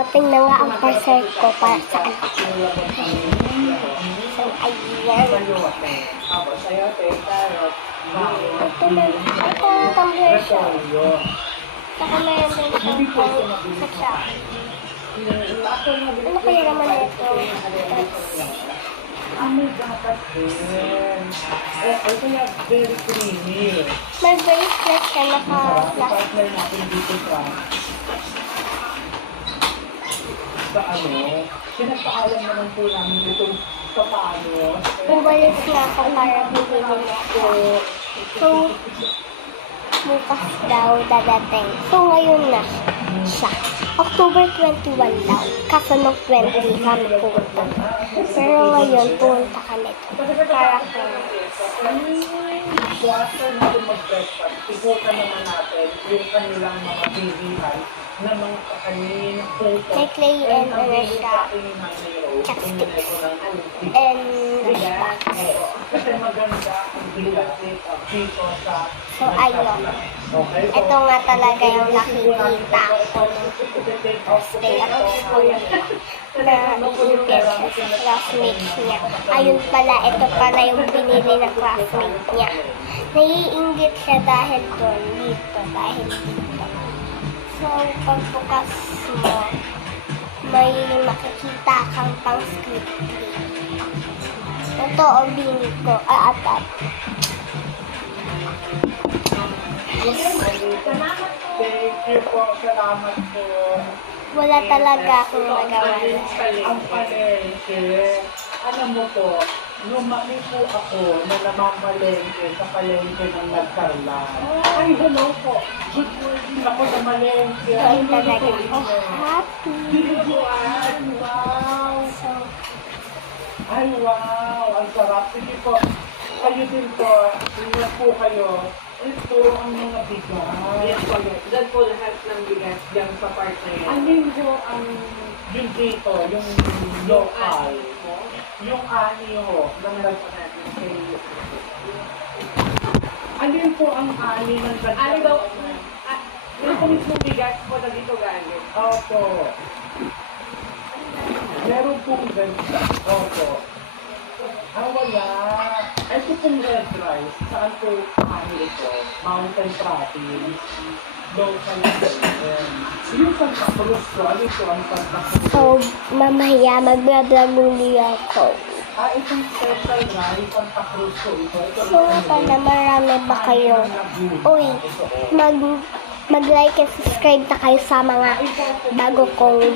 dumating na nga ang parcel ko para sa anak ko. So, ayan. Ito na, tumbler siya. Saka meron din siyang sa shop. Ano kaya naman ito? Very creamy. May bracelet siya, naka-plastic. Sa ano, pinagpaalam naman po namin itong sa paano. Bumalik na ako para bumili na ako. So, bukas daw dadating. So, ngayon na siya. October 21 daw. Kaso nung 20 kami pumunta. Pero ngayon, pumunta kami. Para ko. So after natin mag-breakfast, ikutan naman natin yung kanilang mga bilihan na mga kakanin, puto. May clay and ano siya. Chopsticks. And Kasi maganda ang bigas dito sa... so, ayun. Okay, so, Ito nga talaga yung nakikita ko stay at school na iingit siya sa classmates niya. Ayun pala, ito pala yung binili ng classmate niya. Naiingit siya dahil doon, dito, dahil dito. So, pagbukas mo, may makikita kang pang script. Ito ang bini ko, at. thank you po, salamat po. Wala talaga akong magawa. Ang palengke, alam mo po, lumaki po ako na namamalengke sa palengke ng Nagkarlan. Ay, hello po. Good morning ako na malengke. Ay, talaga ako happy. Dinuguan. Wow. So, Ay, wow. Ang sarap. Sige po. Kayo din po. Ingat po kayo. Ito ang mga bigas. Yan po, doon po lahat ng bigas dyan sa part na yan. Ano ang yung dito, yung local? Yung ani ho, ng natin kay... Ano po ang ani ng Ano daw, yung po mismo bigas po na dito galing. Opo. Meron pong ganyan. Opo. Wala. Ito pong red rice. Saan po ani ito? Mountain proteins. Local yan. Yung Santa Cruz ko, ano ito ang Santa Cruz? so mamaya mag-vlog uli ako. Itong special rice, Santa Cruz ko ito. So, pala marami ba kayo? Uy, mag-like and subscribe na kayo sa mga bago kong